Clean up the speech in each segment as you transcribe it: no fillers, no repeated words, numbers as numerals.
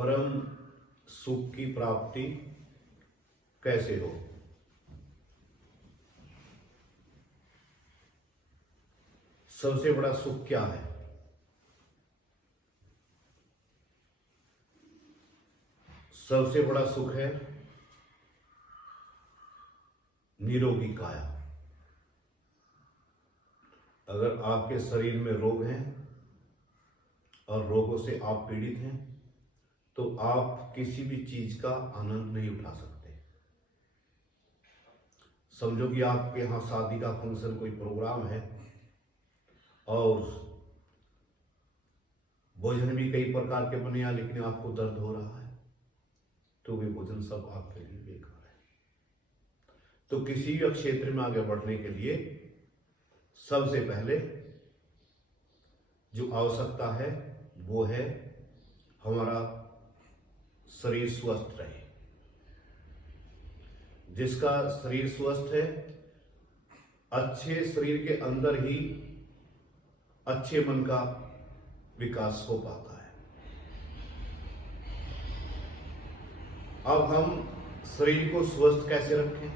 परम सुख की प्राप्ति कैसे हो। सबसे बड़ा सुख क्या है? सबसे बड़ा सुख है निरोगी काया। अगर आपके शरीर में रोग हैं और रोगों से आप पीड़ित हैं तो आप किसी भी चीज का आनंद नहीं उठा सकते। समझो कि आपके यहाँ शादी का फंक्शन, कोई प्रोग्राम है और भोजन भी कई प्रकार के बने हैं, लेकिन आपको दर्द हो रहा है, तो वे भोजन सब आपके लिए बेकार है। तो किसी भी क्षेत्र में आगे बढ़ने के लिए सबसे पहले जो आवश्यकता है वो है हमारा शरीर स्वस्थ रहे। जिसका शरीर स्वस्थ है, अच्छे शरीर के अंदर ही अच्छे मन का विकास हो पाता है। अब हम शरीर को स्वस्थ कैसे रखें?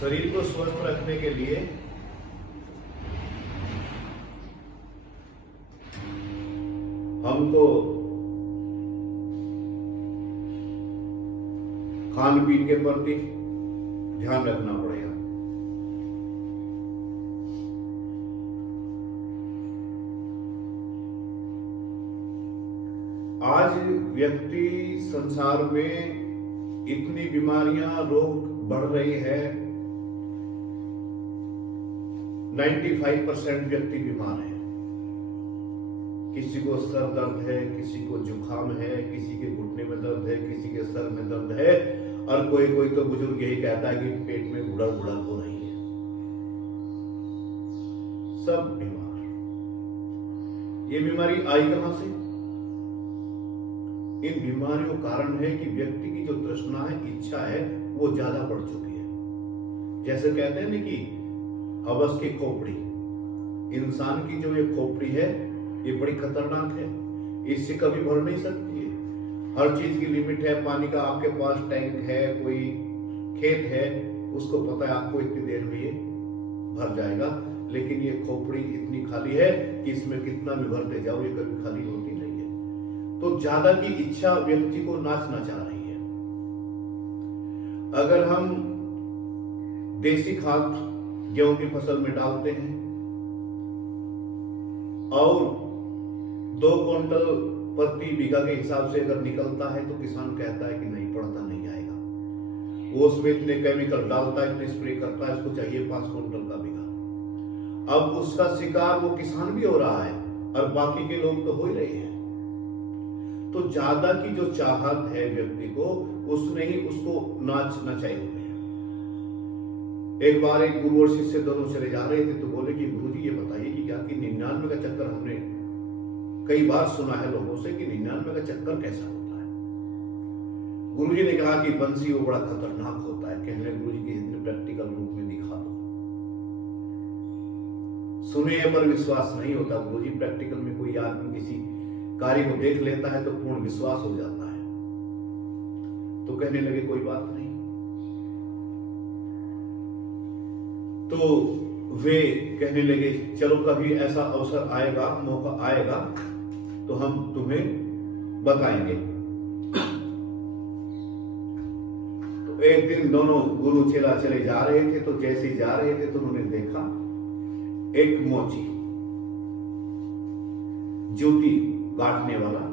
शरीर को स्वस्थ रखने के लिए हमको खान पीन के प्रति ध्यान रखना पड़ेगा। आज व्यक्ति संसार में इतनी बीमारियां, रोग बढ़ रही है। 95% व्यक्ति बीमार है। किसी को सर दर्द है, किसी को जुकाम है, किसी के घुटने में दर्द है, किसी के सर में दर्द है, और कोई कोई तो बुजुर्ग यही कहता है कि पेट में गुड़ल गुड़ल हो रही है। सब बीमार। ये बीमारी आई कहां से? इन बीमारियों का कारण है कि व्यक्ति की जो तृष्णा है, इच्छा है, वो ज्यादा बढ़ चुकी है। जैसे कहते हैं ना कि हवस की खोपड़ी। इंसान की जो ये खोपड़ी है, ये बड़ी खतरनाक है। इससे कभी भर नहीं सकती है। हर चीज की लिमिट है। पानी का आपके पास टैंक है, कोई खेत है, उसको पता है आपको इतनी देर में ये भर जाएगा, लेकिन ये खोपड़ी इतनी खाली है कि इसमें कितना भी भरते जाओ, ये कभी खाली होती नहीं है। तो ज्यादा की इच्छा व्यक्ति को नाचना चाह रही है। अगर हम देसी खाद गेहूं की फसल में डालते हैं और 2 क्विंटल प्रति बीघा के हिसाब से अगर निकलता है तो किसान कहता है कि नहीं, पड़ता नहीं आएगा। वो उसमें इतने केमिकल डालता है, इतने स्प्रे करता है, उसको चाहिए 5 क्विंटल का बीघा। अब उसका शिकार वो किसान भी हो रहा है और बाकी के लोग तो हो ही रहे हैं। तो ज्यादा की जो चाहत है व्यक्ति को, उसने ही उसको नाचना चाहिए। एक बार एक गुरु और शिष्य दोनों चले जा रहे थे, तो बोले कि गुरुजी ये बताइए कि क्या कि 99 का चक्कर, हमने कई बार सुना है लोगों से कि 99 का चक्कर कैसा होता है। गुरुजी ने कहा कि बंसी वो बड़ा खतरनाक होता है। कहने गुरुजी की इतने प्रैक्टिकल रूप में दिखा दो। सुने पर विश्वास नहीं होता। गुरुजी प्रैक्टिकल में कोई आदमी किसी कार्य को देख लेता है तो पूर्ण विश्वास हो जाता है। तो कहने लगे कोई बात नहीं। तो वे कहने लगे चलो कभी ऐसा अवसर आएगा, मौका आएगा तो हम तुम्हें बताएंगे। तो एक दिन दोनों गुरु चेला चले जा रहे थे, तो जैसे ही जा रहे थे तो उन्होंने देखा एक मोची, जूती काटने वाला,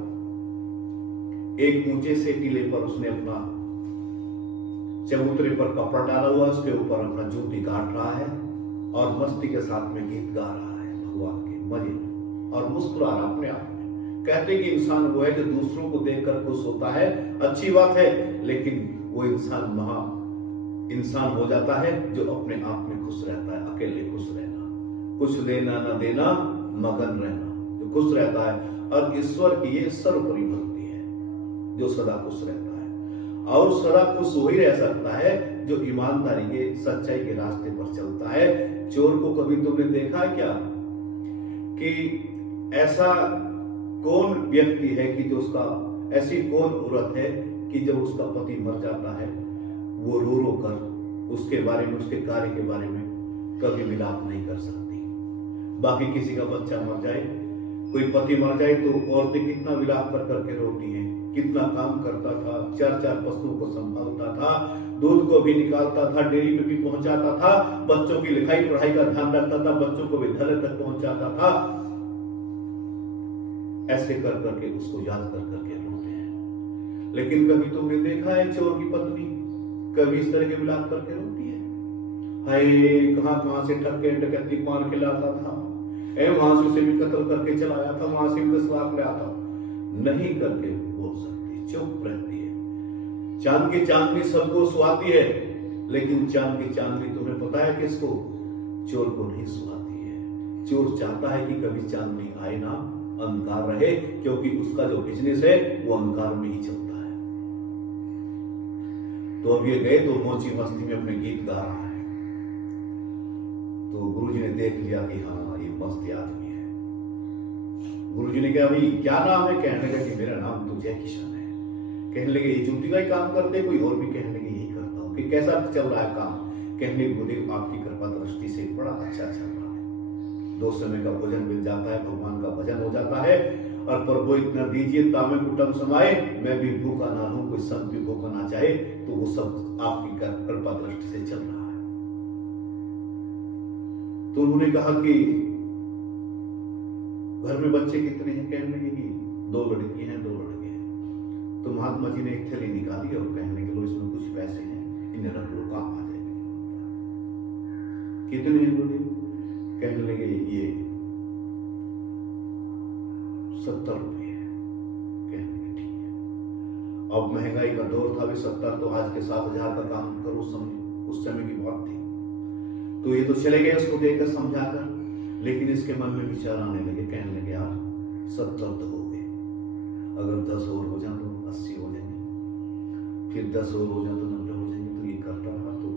एक ऊंचे से टीले पर उसने अपना चबूतरे पर कपड़ा डाला हुआ, उसके ऊपर अपना जूती काट रहा है और मस्ती के साथ में गीत गा रहा है भगवान के मजे में, और मुस्कुरा रहा अपने आप में। कहते कि इंसान वो है जो दूसरों को देखकर खुश होता है, अच्छी बात है, लेकिन वो इंसान महा इंसान हो जाता है जो अपने आप में खुश रहता है। अकेले खुश रहना, कुछ लेना ना देना, मगन रहना, जो खुश रहता है। और ईश्वर की ये सर्वोपरि भक्ति है, जो सदा खुश रहता है। और सदा खुश वही रह सकता है जो ईमानदारी के, सच्चाई के रास्ते पर चलता है। चोर को कभी तुमने देखा क्या कि ऐसा कौन व्यक्ति है कि जो उसका, ऐसी कौन औरत है कि जब उसका पति मर जाता है वो रो रो कर उसके बारे में, उसके कार्य के बारे में कभी विलाप नहीं कर सकती। बाकी किसी का बच्चा मर जाए, कोई पति मर जाए तो औरतें कितना विलाप कर करके रोती हैं, कितना काम करता था, 4-4 पशुओं को संभालता था, दूध को भी निकालता था, डेयरी पे भी पहुंचाता था, बच्चों की लिखाई पढ़ाई का ध्यान रखता था, बच्चों को विद्यालय तक पहुंचाता था। ऐसे कर करके उसको याद कर करके रोते हैं। लेकिन कभी तुमने देखा है चोर की पत्नी कभी इस तरह के विलाप करके रोती है? हाय, कहां से ठक्के डकैती मार के लाता था, वहां से उसे भी कत्ल करके चलाया था, वहां से 10 लाख लाया था। नहीं करके बोल सकती, चुप रहती है। चांद की चांदनी सबको सुहाती है, लेकिन चांद की चांदनी तुम्हें पता है किसको? चोर को नहीं सुहाती है। चोर चाहता है कि कभी चांदनी आए ना, अंधकार रहे, क्योंकि उसका जो बिजनेस है वो अंधकार में ही चलता है। तो अब ये गए तो मौजी मस्ती में अपने गीत गा रहा है, तो गुरुजी ने देख लिया कि हाँ ये मस्त आदमी है। गुरुजी ने कहा भाई क्या नाम है? कहने लगा कि मेरा नाम तो जय किशन है। कहने लगे ये ड्यूटी का ही काम करते? कोई और भी कहने लगे यही करता हूँ। कि कैसा चल रहा है काम? कहने लगे गुरुदेव आपकी कृपा दृष्टि से बड़ा अच्छा चल रहा है, 2 समय का भोजन मिल जाता है, भगवान का भजन हो जाता है, और प्रभु इतना दीजिए तामे कुटुंब समाए, मैं भी भूखा ना रहूं, कोई संत भी भूखा ना चाहे, तो वो सब आपकी कृपा दृष्टि से चल रहा है। तो उन्होंने कहा कि घर में बच्चे कितने हैं? कहने लगे कि 2 लड़की हैं 2 लड़के हैं। तो महात्मा जी ने एक थैली निकाली और कहने लगे लो इसमें कुछ पैसे हैं, इन्हें रख लो, काम आ जाएगा। कितने हैं बोले? कहने लगे ये 70 रुपये है। कहने लगे ठीक है। अब महंगाई का दौर था, 70 तो आज के 7,000 का काम करो, उस समय की बात थी। तो ये तो चले गए उसको देखकर समझाकर, लेकिन इसके मन में विचार आने लगे। कहने लगे यार 70 तो हो गए, अगर 10 और हो जाए तो 80 हो जाएंगे, फिर 10 और हो जाए तो 90 हो जाएंगे। तो ये करता रहा। तो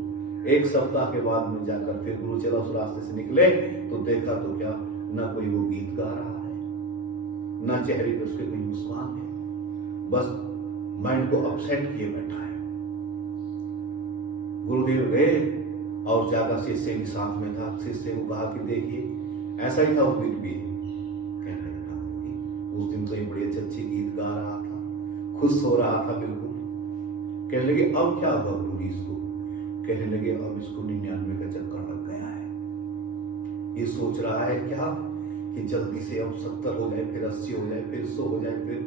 1 सप्ताह के बाद में जाकर फिर गुरु चला उस रास्ते से निकले तो देखा तो क्या, ना कोई वो गीत गा रहा है, ना चेहरे पे उसके कोई मुस्कान है, बस माइंड को अपसेट किए बैठा है। गुरुदेव गए और जाकर शिष्य भी साथ में था। शिष्य को कहा कि देखिए ऐसा ही था उस दिन भी। कहने लगा उस दिन तो ये बड़ी अच्छी गीत गा रहा था, खुश हो रहा था बिल्कुल। कहने लगे अब क्या हुआ गुरु इसको? कहने लगे अब इसको 99 का चक्कर लग गया है। ये सोच रहा है क्या कि जल्दी से अब 70 हो जाए, फिर 80 हो जाए, फिर 100 हो जाए, फिर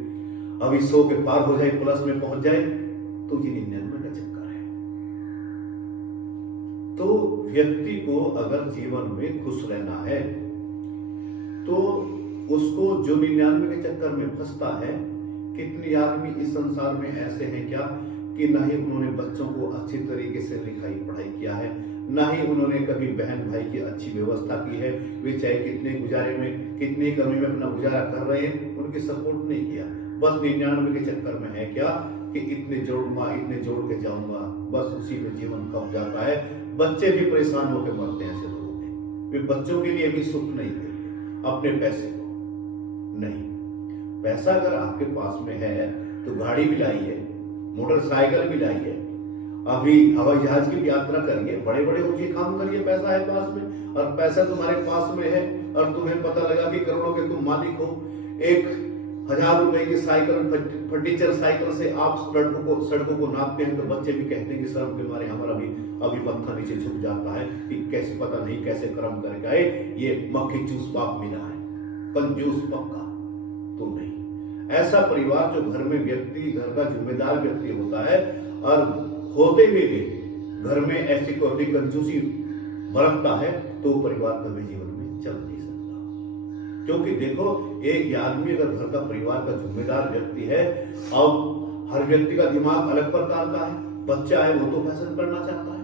अभी 100 के पार हो जाए, प्लस में पहुंच जाए, तो ये 99 का चक्कर है। तो व्यक्ति को अगर जीवन में खुश रहना है तो उसको जो 99 के चक्कर में फंसता है, कितने आदमी इस संसार में ऐसे हैं क्या कि ना ही उन्होंने बच्चों को अच्छी तरीके से लिखाई पढ़ाई किया है, ना ही उन्होंने कभी बहन भाई की अच्छी व्यवस्था की है, वे चाहे कितने गुजारे में, कितनी कमी में अपना गुजारा कर रहे हैं, उनकी सपोर्ट नहीं किया। बस 99 के चक्कर में है क्या कि इतने जोड़ूंगा, इतने जोड़ के जाऊंगा, बस उसी में जीवन कब जाता है। बच्चे भी परेशान होकर मरते हैं ऐसे लोगों में। वे बच्चों के लिए भी सुख नहीं देते, अपने पैसे को नहीं। पैसा अगर आपके पास में है तो गाड़ी भी लाइए, मोटरसाइकिल भी लाइए, अभी हवाई जहाज की यात्रा करिए, बड़े बड़े ऊंचे काम करिए, पैसा है पास में। और पैसा तुम्हारे पास में है और तुम्हें पता लगा कि करोड़ों के तुम मालिक हो, 1,000 रुपए की साइकिल, फर्नीचर साइकिल से आप सड़कों को नापते हैं, तो बच्चे भी कहते हैं कि सर के मारे हमारा अभी मत्था नीचे झुक जाता है कि कैसे, पता नहीं कैसे कर्म करके आए, ये मक्खी चूस बाप मिला है, कंजूस पक्का। तो नहीं, ऐसा परिवार जो घर में व्यक्ति, घर का जिम्मेदार व्यक्ति होता है और होते हुए भी घर में ऐसी कोई कंजूसी बरतता है, तो परिवार कभी जीवन में चल नहीं सकता। क्योंकि देखो, एक आदमी अगर घर का परिवार का जिम्मेदार व्यक्ति है, अब हर व्यक्ति का दिमाग अलग प्रकार का है। बच्चा है वो तो फैशन करना चाहता है,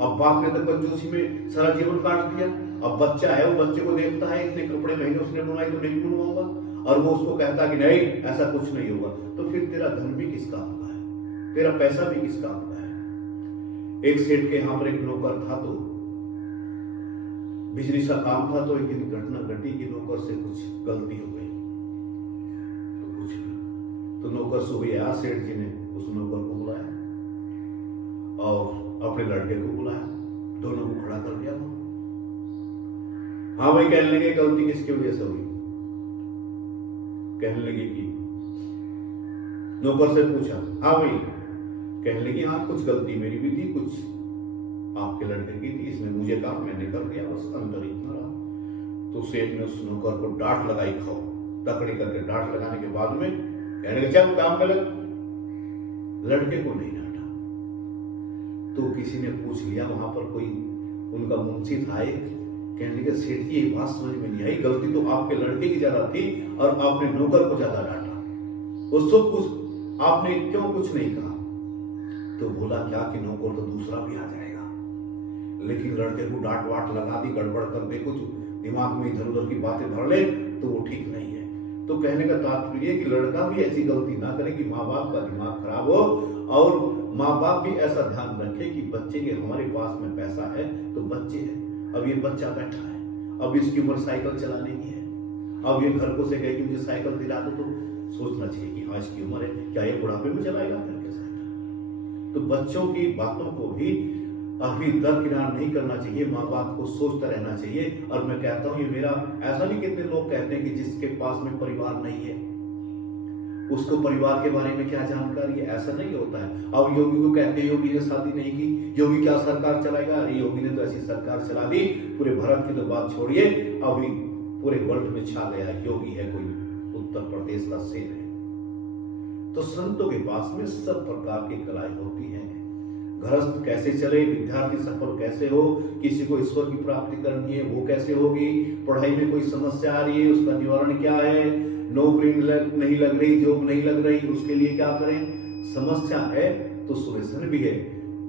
अब बाप ने तो कंजूसी में सारा जीवन काट दिया। अब बच्चा है वो बच्चे को देखता है, इतने कपड़े महंगे उसने बनवाए तो नहीं बनवाऊंगा, और वो उसको कहता कि नहीं ऐसा कुछ नहीं होगा। तो फिर तेरा धन भी किस काम का है, तेरा पैसा भी किस काम का है। एक सेठ के यहाँ पर एक नौकर था, तो बिजली का काम था, तो एक दिन घटना घटी कि नौकर से कुछ गलती हो गई। तो नौकर सुबह आया, सेठ जी ने उस नौकर को बुलाया और अपने लड़के को बुलाया, दोनों को खड़ा कर दिया। हाँ भाई, कहने लगे गलती किसकी वजह से हुई? कहने लगे कि नौकर से पूछा, हाँ भाई, कहने लगी हाँ कुछ गलती मेरी भी थी, कुछ आपके लड़के की थी, इसने मुझे कहा, मैंने कर दिया, बस अंतर इतना रहा। तो सेठ ने उस नौकर को डांट लगाई, खाओ तकड़ी करके डांट लगाने के बाद में कहने लगे चल काम कर। लड़के को नहीं डांटा। तो किसी ने पूछ लिया, वहां पर कोई उनका मुंशी था एक, कहने लगे सेठ जी ये बात समझ में नहीं आई, गलती तो आपके लड़के की ज्यादा थी और आपने नौकर को ज्यादा डांटा। उसको पूछ आपने क्यों कुछ नहीं कहा? तो बोला क्या कि नौकर तो दूसरा भी आ जाएगा, लेकिन लड़के को डांट वाट लगा दी, गड़बड़ कर दे, कुछ दिमाग में इधर उधर की बातें भर ले, तो वो ठीक नहीं है। तो कहने का तात्पर्य कि लड़का भी ऐसी गलती ना करे कि माँ बाप का दिमाग खराब हो, और माँ बाप भी ऐसा ध्यान रखे कि बच्चे के हमारे पास में पैसा है तो बच्चे है, अब ये बच्चा बैठा है, अब इसकी उम्र साइकिल चलाने की है, अब ये घर को से कहे कि मुझे साइकिल दिला दो, तो सोचना चाहिए कि हाँ इसकी उम्र है, क्या ये बुढ़ापे में चलाएगा करके साइकिल? तो बच्चों की बातों को भी अभी दरकिनार नहीं करना चाहिए, माँ बाप को सोचता रहना चाहिए। और मैं कहता हूँ ये मेरा ऐसा नहीं, कितने लोग कहते हैं कि जिसके पास में परिवार नहीं है उसको परिवार के बारे में क्या जानकारी है, ऐसा नहीं होता है। अब योगी को कहते हैं योगी ने शादी नहीं की, योगी क्या सरकार चलाएगा? अरे योगी ने तो ऐसी सरकार चला दी, पूरे भारत की तो बात छोड़िए, अभी पूरे वर्ल्ड में छा गया योगी है, कोई उत्तर प्रदेश का शेर है। तो संतों के पास में सब प्रकार की कलाएं होती हैं। गृहस्थ कैसे चले, विद्यार्थी सफल कैसे हो, किसी को ईश्वर की प्राप्ति करनी है वो कैसे होगी, पढ़ाई में कोई समस्या आ रही है उसका निवारण क्या है, नौकरी नहीं लग रही, जॉब नहीं लग रही, उसके लिए क्या करें, समस्या है तो सुलेशन भी है,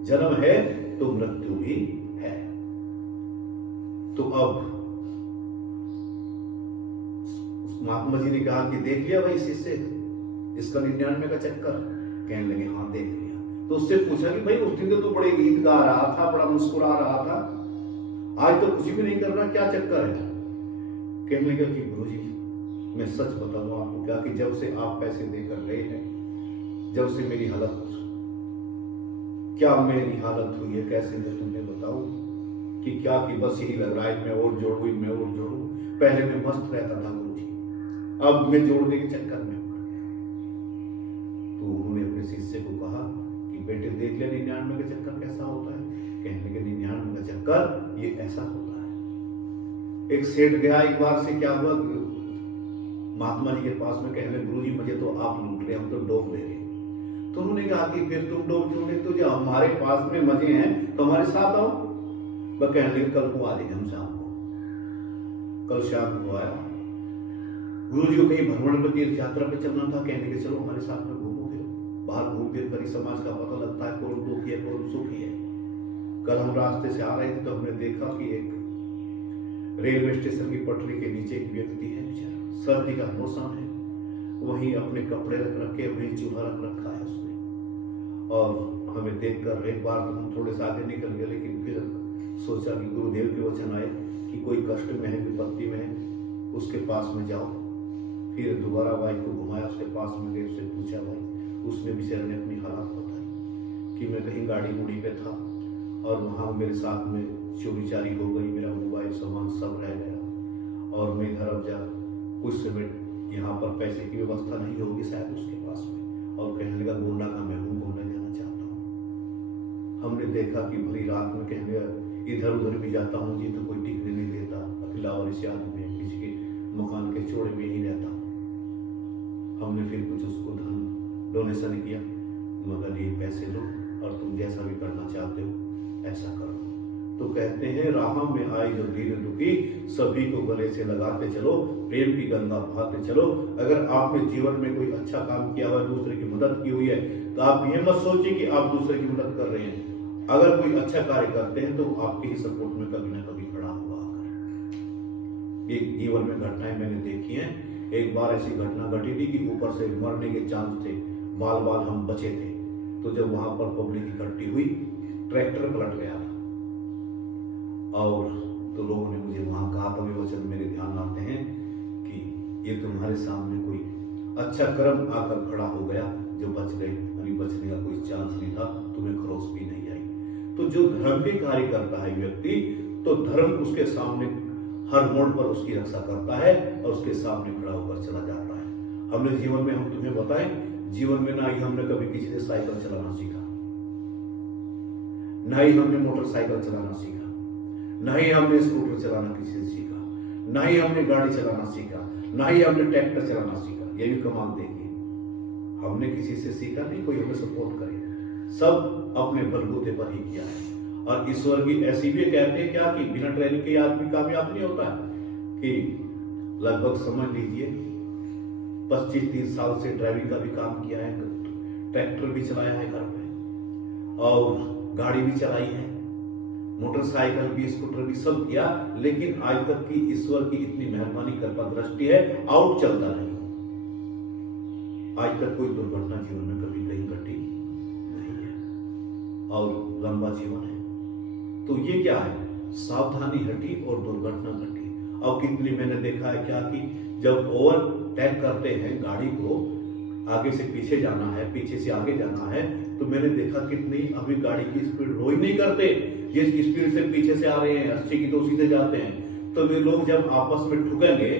जन्म है तो मृत्यु भी है। तो अब महात्मा जी ने कहा कि देख लिया भाई शिष्य इसका 99 का चक्कर? कहने लगे हाँ देख लिया। तो उससे पूछा कि भाई उस दिन तो बड़े गीत गा रहा था, बड़ा मुस्कुरा रहा था, आज तो कुछ भी नहीं कर रहा, क्या चक्कर है? कहने लगा कि गुरुजी मैं सच बताऊं आपको क्या, कि जब से आप पैसे देकर गए हैं, जब से मेरी हालत, क्या मेरी हालत हुई है, कैसे मैं तुम्हें बताऊं कि क्या, कि बस यही लग रहा है मैं और जोड़ू, मैं और जोड़ू। पहले मैं मस्त रहता था गुरुजी, अब मैं जोड़ने के चक्कर में पड़ गया। तो उन्होंने अपने शिष्य को कहा कि बेटे देख ले 99 का चक्कर कैसा होता है? कहने लगे 99 का चक्कर ये ऐसा होता है। एक सेठ गया एक बार से, क्या हुआ, महात्मा जी के पास में, कहने गुरुजी मुझे तो आप लूट रहे, हम तो डोब ले रहे। तो उन्होंने कहा कि फिर तुम डोब क्यों लेते हो, जो हमारे पास में मजे हैं तो हमारे साथ आओ। वह कहने लगे कल को आ जाएंगे हम शाम को। कल शाम को आया, गुरुजी को कहीं भ्रमण पर तीर्थ यात्रा पे चलना था, कहने के चलो हमारे साथ में घूमो फिरो, बाहर घूम फिर कर समाज का पता लगता है कौन दुखी है कौन सुखी है। कल हम रास्ते से आ रहे थे तो हमने देखा कि एक रेलवे स्टेशन की पटरी के नीचे एक व्यक्ति है, बेचारा सर्दी का मौसम है, वहीं अपने कपड़े रख रखे, वहीं चूल्हा रख रखा है उसने। और हमें देखकर एक बार तो हम थोड़े से आगे निकल गए, लेकिन फिर सोचा कि गुरुदेव के वचन आए कि कोई कष्ट में है, विपत्ति में है, उसके पास में जाओ। फिर दोबारा भाई को घुमाया, उसके पास में गए, उससे पूछा भाई, उसने बेचारे ने अपनी हालात बताई कि मैं कहीं गाड़ी गुड़ी पे था और वहाँ मेरे साथ में चोरी चारी हो गई, मेरा मोबाइल सामान सब रह गया, और मैं इधर अब जा कुछ समय यहाँ पर पैसे की व्यवस्था नहीं होगी शायद उसके पास में, और कहने लगा गोंडा का मैं हूँ, गोंडा जाना चाहता हूँ। हमने देखा कि भरी रात में, कहने लगा इधर उधर भी जाता हूँ जी तो कोई टिकने नहीं देता, अकेला और इस याद में किसी के मकान के चौड़े में ही रहता हूँ। हमने फिर कुछ उसको धन डोनेशन किया, मगर ये पैसे लो और तुम जैसा भी करना चाहते हो ऐसा करो। तो कहते हैं राह में आई जो दीन दुखी, सभी को गले से लगाते चलो, प्रेम की गंगा बहाते चलो। अगर आपने जीवन में कोई अच्छा काम किया हुआ, दूसरे की मदद की हुई है, तो आप ये मत सोचिए कि आप दूसरे की मदद कर रहे हैं। अगर कोई अच्छा कार्य करते हैं तो आपके ही सपोर्ट में कभी ना कभी खड़ा हुआ आकर। ये जीवन में घटनाएं मैंने देखी हैं। एक बार ऐसी घटना घटी थी कि ऊपर से मरने के चांस थे, बाल बाल हम बचे थे। तो जब वहां पर पब्लिक इकट्ठी हुई, ट्रैक्टर पलट गया था, और तो लोगों ने मुझे वहां कहा, तभी वचन मेरे ध्यान आते हैं कि ये तुम्हारे सामने कोई अच्छा कर्म आकर खड़ा हो गया, जो बच गए, अभी बचने का कोई चांस नहीं था, तुम्हें खरोच भी नहीं आई। तो जो धर्म के कार्य करता है व्यक्ति, तो धर्म उसके सामने हर मोड़ पर उसकी रक्षा करता है और उसके सामने खड़ा होकर चला जाता है। हमने जीवन में, हम तुम्हें बताएं, जीवन में ना ही हमने कभी किसी से साइकिल चलाना सीखा, ना ही हमने मोटरसाइकिल चलाना सीखा, ना ही हमने स्कूटर चलाना किसी से सीखा, ना ही हमने गाड़ी चलाना सीखा, ना ही हमने ट्रैक्टर चलाना सीखा। ये भी कमाल देखिए, हमने किसी से सीखा नहीं, कोई हमें सपोर्ट करे, सब अपने बलबूते पर ही किया है। और ईश्वर की ऐसी भी कहते हैं क्या कि बिना ट्रेनिंग के आदमी कामयाब नहीं होता है, कि लगभग समझ लीजिए 25-30 साल से ड्राइविंग का भी काम किया है, ट्रैक्टर भी चलाया है घर पे, और गाड़ी भी चलाई है, मोटरसाइकिल भी, स्कूटर भी, सब किया, लेकिन आज तक की ईश्वर की इतनी मेहरबानी कृपा दृष्टि है, आउट चलता नहीं। आज तक कोई दुर्घटना जीवन में कभी कहीं घटी नहीं है, और लंबा जीवन है। तो ये क्या है, सावधानी हटी और दुर्घटना घटी। अब कितनी मैंने देखा है क्या कि जब ओवरटेक करते हैं गाड़ी को, आगे से पीछे जाना है, पीछे से आगे जाना है, तो मैंने देखा कितनी अभी गाड़ी की स्पीड रोज नहीं करते, जिस स्पीड से पीछे से आ रहे हैं 80 की तो सीधे जाते हैं। तो वे लोग जब आपस में ठुकेंगे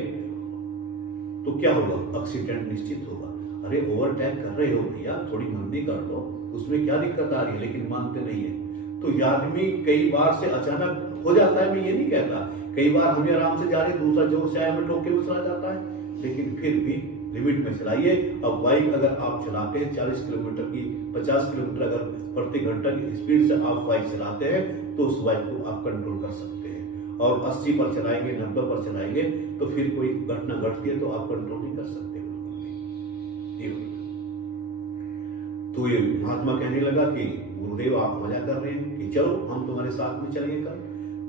तो क्या होगा, एक्सीडेंट निश्चित होगा। अरे ओवरटेक कर रहे हो भैया, थोड़ी मंदी कर लो, उसमें क्या दिक्कत आ रही है, लेकिन मानते नहीं है। तो ये आदमी कई बार से अचानक हो जाता है, मैं ये नहीं कहता, कई बार हमें आराम से जा रहे, दूसरा जो चाहे में ठोक के भी चला जाता है, लेकिन फिर भी लिमिट में चलाइए। अब बाइक अगर आप चलाते हैं 40 किलोमीटर की, 50 किलोमीटर अगर प्रति घंटा की स्पीड से आप बाइक चलाते हैं, तो उस बाइक को आप कंट्रोल कर सकते हैं। और 80 पर चलाएंगे, 90 पर चलाएंगे, तो फिर कोई घटना घटती है तो आप कंट्रोल नहीं कर सकते। तो ये महात्मा कहने लगा कि गुरुदेव आप मजा कर रहे हैं, कि चलो हम तुम्हारे साथ में चलेंगे कल।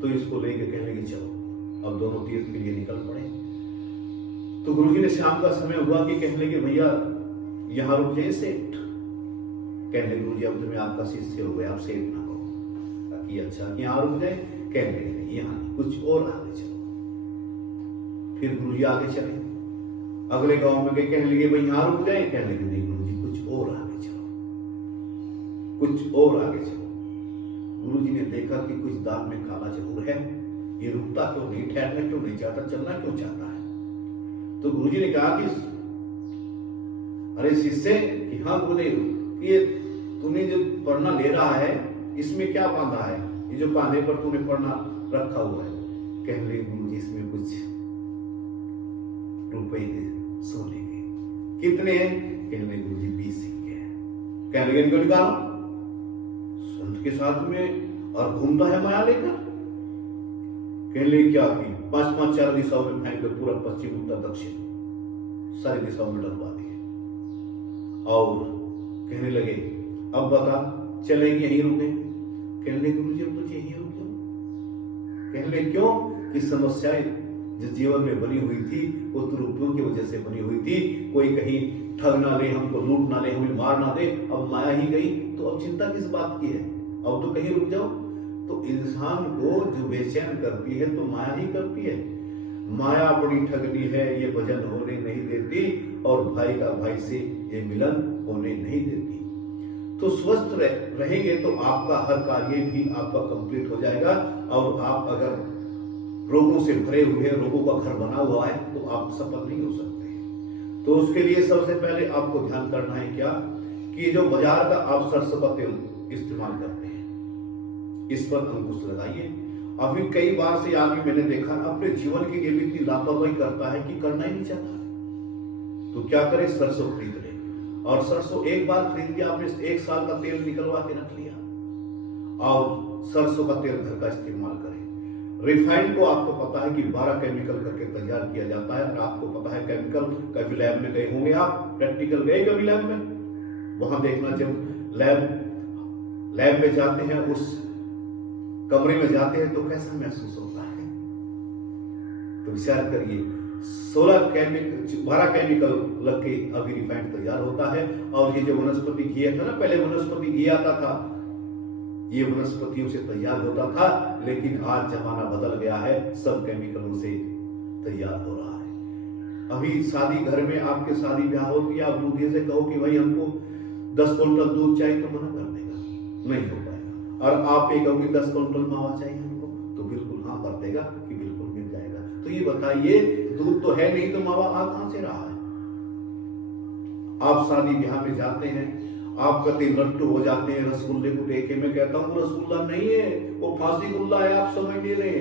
तो इसको लेके कहने लगे चलो। अब दोनों तीर्थ के लिए निकल पड़े। तो गुरुजी ने शाम का समय हुआ कि कहने लगे भैया यहां रुक जाइए सेठ। कहने लगे गुरुजी अब तुम्हें आपका शिष्य हो गया, आप सेठ ना हो। कि अच्छा कि यहां रुक जाए, कहने लगे यहाँ कुछ और आगे चलो। फिर गुरुजी आगे चले, अगले गांव में गए, कहने लगे भाई यहां रुक जाए, कहने लगे नहीं गुरुजी कुछ और आगे चलो, कुछ और आगे चलो। गुरुजी ने देखा कि कुछ दाल में काला जरूर है, ये रुकता क्यों नहीं, ठहरना क्यों नहीं चाहता, चलना क्यों चाहता है। तो गुरुजी ने कहा कि अरे शिष्य, कि हाँ गुरुदेव, ये तूने जो पढ़ना ले रहा है इसमें क्या बांधा है, ये जो बांधे पर तूने पढ़ना रखा हुआ है। कहने लगे गुरुजी इसमें कुछ रुपए थे सोने के। कितने हैं? कहने लगे गुरुजी 20 सिक्के हैं। कहने लगे इनको निकालो। संत के साथ में और घूमता है माया लेकर। कहने लगे क्या कि 5-5 4 दिशाओं में फेंक दो, पूरा पश्चिम उत्तर दक्षिण सारी दिशाओं में डलवा दिए। और कहने लगे अब बता चलेंगे यहीं रुके। कहने लगे गुरुजी अब तो यहीं रुक जाओ। कहने लगे क्यों? कि समस्याएं जो जीवन में बनी हुई थी वो तुरुपियों की वजह से बनी हुई थी। कोई कहीं ठग ना ले, हमको लूट ना ले, हमें मार ना दे। अब माया ही गई तो अब चिंता किस बात की है, अब तो कहीं रुक जाओ। तो इंसान को जो बेचैन करती है तो माया ही करती है। माया बड़ी ठगनी है, ये भजन होने नहीं देती, और भाई का भाई से ये मिलन होने नहीं देती। तो स्वस्थ रहेंगे तो आपका हर कार्य भी आपका कंप्लीट हो जाएगा। और आप अगर रोगों से भरे हुए, रोगों का घर बना हुआ है, तो आप सफल नहीं हो सकते। तो उसके लिए सबसे पहले आपको ध्यान करना है क्या, कि जो बाजार का आप सरसों का तेल इस्तेमाल करते हैं, इस पर अंकुश लगाइए। अभी कई बार से आदमी मैंने देखा अपने जीवन के लिए भी इतनी लापरवाही करता है कि करना ही नहीं चाहता। तो क्या करे, सरसों खरीद ले, और सरसों एक बार खरीद लिया आपने, 1 साल का तेल निकलवा के रख लिया, और सरसों का तेल घर का इस्तेमाल करें। रिफाइंड को आपको पता है कि 12 केमिकल करके तैयार किया जाता है, और आपको पता है केमिकल, कभी लैब में गए होंगे आप, प्रैक्टिकल गए कभी लैब में, वहां देखना जब लैब में जाते हैं, उस कमरे में जाते हैं तो कैसा महसूस होता है। तो विचार करिए, 12 केमिकल लग के अभी रिफाइंड तैयार होता है। और ये जो वनस्पति घी था ना, पहले वनस्पति घी आता था, ये वनस्पतियों से तैयार होता था, लेकिन आज जमाना बदल गया है, सब केमिकलों से तैयार हो रहा है। अभी शादी घर में आपके शादी ब्याह होती है, आप दूल्हे से कहो कि भाई हमको 10 क्विंटल दूध चाहिए तो मना कर देगा, नहीं हो पाएगा। और आप ये कहो कि 10 क्विंटल मावा चाहिए हमको, तो बिल्कुल हाँ कर देगा कि बिल्कुल मिल जाएगा। तो ये बताइए, दूध तो है नहीं तो मावा आ कहां से रहा है? आप शादी ब्याह में जाते हैं, आप कति लट्टू हो जाते हैं रसगुल्ले को देखे। मैं कहता हूँ रसगुल्ला नहीं है, वो फांसी गुल्ला है, आप समझ नहीं रहे।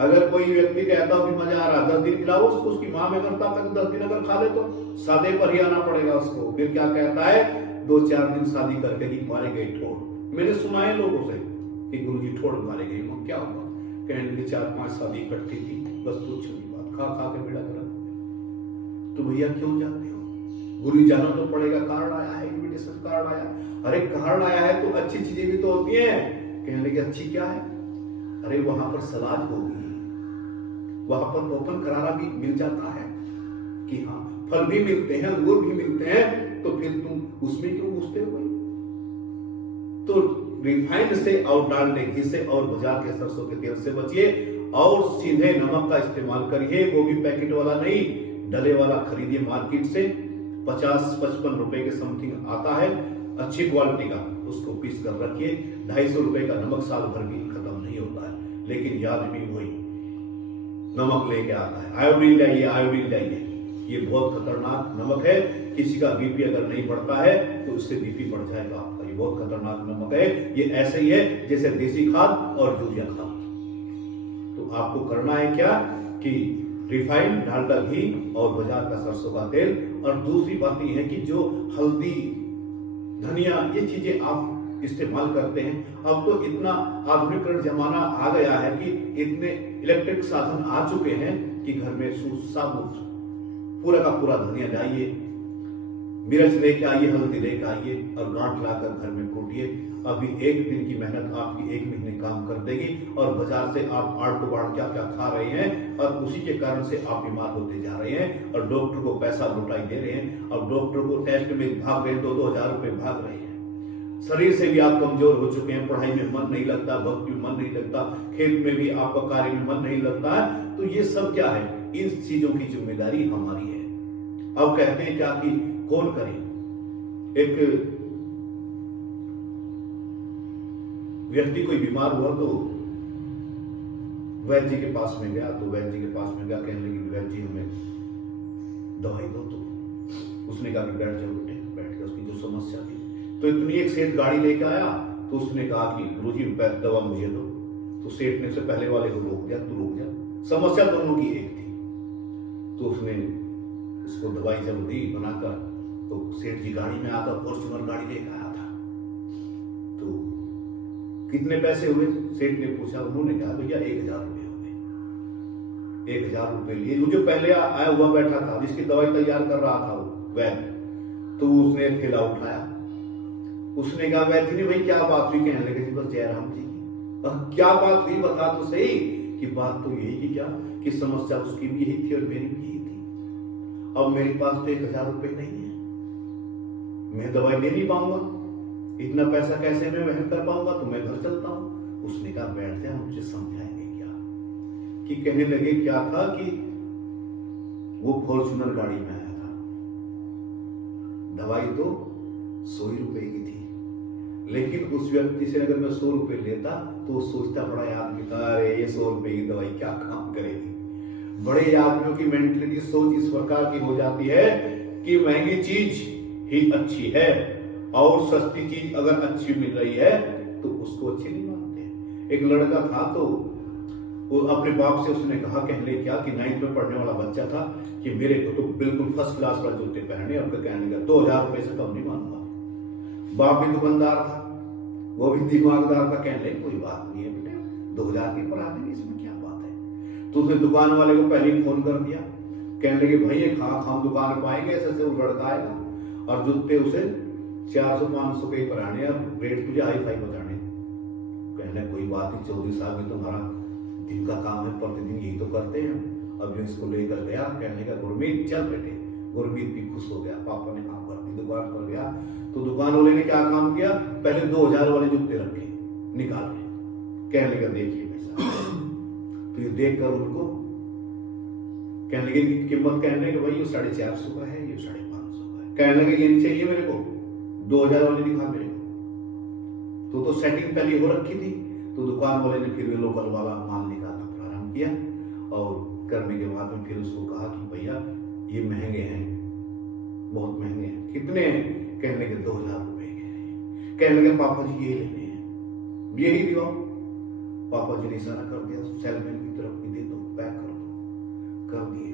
अगर कोई व्यक्ति कहता हो कि मजा आ रहा 10 दिन खिलाओ उसको, उसकी माँ में करता है 10 दिन अगर खा ले तो सादे पर ही आना पड़ेगा उसको। फिर क्या कहता है, 2-4 दिन शादी करके कि मारे गए ठोड़। मैंने सुना है लोगों से कि गुरुजी ठोड़ मारे गए, वो क्या हुआ? कहने लगे 4-5 शादी इकट्ठी थी, बस कुछ नहीं बात, खा खा के बेड़ा करा। तो भैया क्यों जाते हो? गुरु जाना तो पड़ेगा, कार्ड आया है, इन्विटेशन कार्ड आया। अरे कार्ड आया है तो अच्छी चीजें भी तो होती हैं। कहने लगे अच्छी क्या है? अरे वहां पर सलाद होगी, वहां पर टोकन करारा भी मिल जाता है कि हाँ फल भी मिलते हैं, अंगूर भी मिलते हैं, तो फिर तुम उसमें क्यों घुसते हो भाई? तो रिफाइंड से और डालडे घी से और बाजार के सरसों के तेल से बचिए और सीधे नमक का इस्तेमाल करिए, वो भी पैकेट वाला नहीं, डले वाला खरीदिए मार्केट से। 50-55 रुपए के समथिंग आता है, अच्छी क्वालिटी का, उसको पीस कर रखिए। 250 रुपए का नमक साल भर भी खत्म नहीं होता है, लेकिन याद भी वही नमक लेके आता है। आयोडीन लाइए, आयोडीन लाइए, ये बहुत खतरनाक नमक है। किसी का बीपी अगर नहीं बढ़ता है तो उससे बीपी बढ़ जाएगा आपका। ये बहुत खतरनाक नमक है। ये ऐसे ही है जैसे देसी खाद और यूरिया खाद। तो आपको करना है क्या कि रिफाइंड डालडा घी और बाजार का सरसों का तेल। और दूसरी बात यह है कि जो हल्दी, धनिया, ये चीजें आप इस्तेमाल करते हैं, अब तो इतना आधुनिकरण जमाना आ गया है कि इतने इलेक्ट्रिक साधन आ चुके हैं कि घर में साबुत पूरा का पूरा धनिया लाइए, मिर्च लेके आइए, हल्दी लेके आइए और गांठ लाकर घर में कूटिए। अभी 1 दिन की मेहनत आपकी 1 महीने काम कर देगी। और बाजार से आप आड़ को बाड़ क्या क्या खा रहे हैं और उसी के कारण से आप बीमार होते जा रहे हैं और डॉक्टर को पैसा लुटाई दे रहे हैं और डॉक्टर को टेस्ट में भाग रहे हैं, 2-2 हजार रुपए भाग रहे हैं। शरीर से भी आप कमजोर हो चुके हैं, पढ़ाई में मन नहीं लगता, भक्ति में मन नहीं लगता, खेत में भी आपका कार्य में मन नहीं लगता है। तो ये सब क्या है? इन चीजों की जिम्मेदारी हमारी है। अब कहते हैं क्या कि कौन करे? एक व्यक्ति कोई बीमार हुआ तो वैद्य जी के पास में गया, तो वैद्य जी के पास में गया, कहने लगी वैद्य जी हमें दवाई दो। तो उसने कहा कि बैठ जाओ बेटे। बैठ गया, उसकी जो समस्या थी। तो इतनी एक सेठ गाड़ी लेकर आया, तो उसने कहा कि गुरुजी दवा मुझे दो। तो सेठ ने से पहले वाले को रोक दिया, तू रुक जा, समस्या दोनों की एक थी। तो उसने उसको दवाई जब दी बनाकर, तो सेठ जी गाड़ी में आकर फॉर्च्यूनर गाड़ी लेकर आया था। तो कितने पैसे हुए? सेठ ने पूछा। उन्होंने कहा भैया 1000 रुपये हो गए। 1000 रुपये लिए। वो जो पहले आया हुआ बैठा था, जिसकी दवाई तैयार कर रहा था वो वैद्य, तो उसने थैला उठाया। उसने कहा वैद्य जी भाई क्या बात हुई? कहने लगे बस जयराम जी क्या बात हुई, बता तो सही। कि बात तो यही कि क्या कि समस्या उसकी भी यही थी और मेरी भी यही थी। अब मेरे पास तो 1000 रुपये नहीं है, मैं दवाई ले नहीं पाऊंगा, इतना पैसा कैसे मैं वहन कर पाऊंगा, तो मैं घर चलता हूं। उसने कहा बैठ जा, मुझे समझाएंगे क्या? कि कहने लगे क्या था कि वो फॉर्च्यूनर गाड़ी में आया था, दवाई तो 100 रुपए की थी, लेकिन उस व्यक्ति से अगर मैं 100 रुपए लेता तो सोचता बड़ा आदमी था, अरे ये 100 रुपए की दवाई क्या काम करेगी। बड़े आदमियों की मेंटलिटी, सोच इस प्रकार की हो जाती है कि महंगी चीज ही अच्छी है और सस्ती चीज अगर अच्छी मिल रही है तो उसको अच्छी नहीं मानते। एक लड़का था, तो वो अपने बाप से उसने कहा, कहने क्या कि 9th में पढ़ने वाला बच्चा था, कि मेरे को तो बिल्कुल फर्स्ट क्लास वाले जूते पहने, और कहने लगा 2000 रुपए से कम नहीं मानूंगा। बाप भी दुकानदार था, वो भी दिमागदार था, कहने लगे कोई बात नहीं है बेटे, 2000 की पढ़ा देंगे, इसमें क्या बात है। तो उसने दुकान वाले को पहले ही फोन कर दिया, कहने लगे भाई ये हम दुकान में पाएंगे, ऐसे वो लड़का आएगा और जूते उसे 400-500 के ही पढ़ाने और रेट तुझे हाई फाई बताने। कहने कोई बात नहीं, 24 साल में तुम्हारा दिन का काम है, प्रतिदिन यही तो करते हैं। अब जो इसको लेकर गया, कहने का गुरमीत चल बेटे। गुरमीत भी खुश हो गया, पापा ने काम कर दी, दुकान पर गया। तो दुकान वाले ने क्या काम किया, पहले 2000 वाले जूते रखे निकाल के, कहने लगा देखिए पैसा। तो ये देखकर उनको कहने लगे कीमत, कहने लगे भाई ये 450 का है, ये 550 का है। कहने लगे ये नहीं चाहिए मेरे को, 2000 वाली दिखा मेरे को। तो सेटिंग पहले हो रखी थी। तो दुकान वाले ने फिर लोकल वाला माल निकालना प्रारंभ किया और करने के बाद में फिर उसको कहा कि भैया ये महंगे हैं, बहुत महंगे हैं। कितने हैं? कहने लगे 2000 रुपए के हैं। कहने लगे पापा जी ये लेने हैं, यही दिखाओ। पापा जी ने इशारा कर दिया सेलमैन की तरफ भी, दे दो, पैक कर दो। कर दिए।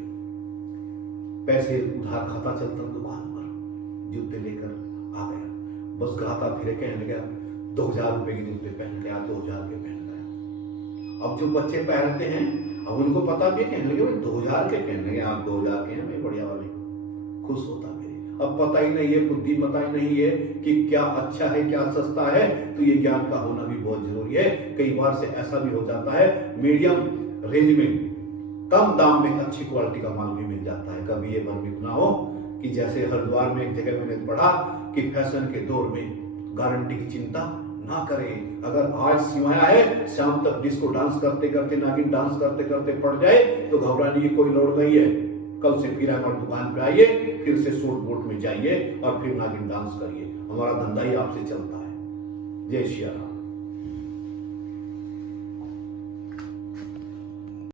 पैसे उधार खाता चलता दुकान पर, जूते लेकर आ गया। बस खाता फिरे, कहने लगा 2000 रुपए के जूते पहन गया, 2000 के पहन गया। अब जो बच्चे पहनते हैं अब उनको पता भी है, कहने लगे 2000 के, कहने लगे आप 2000 के हैं भाई, बढ़िया वाले। खुश होता मेरे। अब पता ही नहीं है, बुद्धिमता ही नहीं है कि क्या अच्छा है क्या सस्ता है। तो ये ज्ञान का होना भी बहुत जरूरी है। कई बार से ऐसा भी हो जाता है मीडियम रेंज में, कम दाम में अच्छी क्वालिटी का माल भी मिल जाता है। कभी ये भ्रमित ना हो कि जैसे हरिद्वार में एक जगह मैंने पढ़ा कि फैशन के दौर में गारंटी की चिंता ना करें। अगर आज सिवाया है, शाम तक डिस्को डांस करते करते, नागिन डांस करते करते पड़ जाए तो घबराने की कोई लोड़ नहीं है। कल से फिर हमारी दुकान पे आइए, फिर से शॉर्ट बोट में जाइए और फिर नागिन डांस करिए। हमारा धंधा ही आपसे चलता है। जय श्री राम।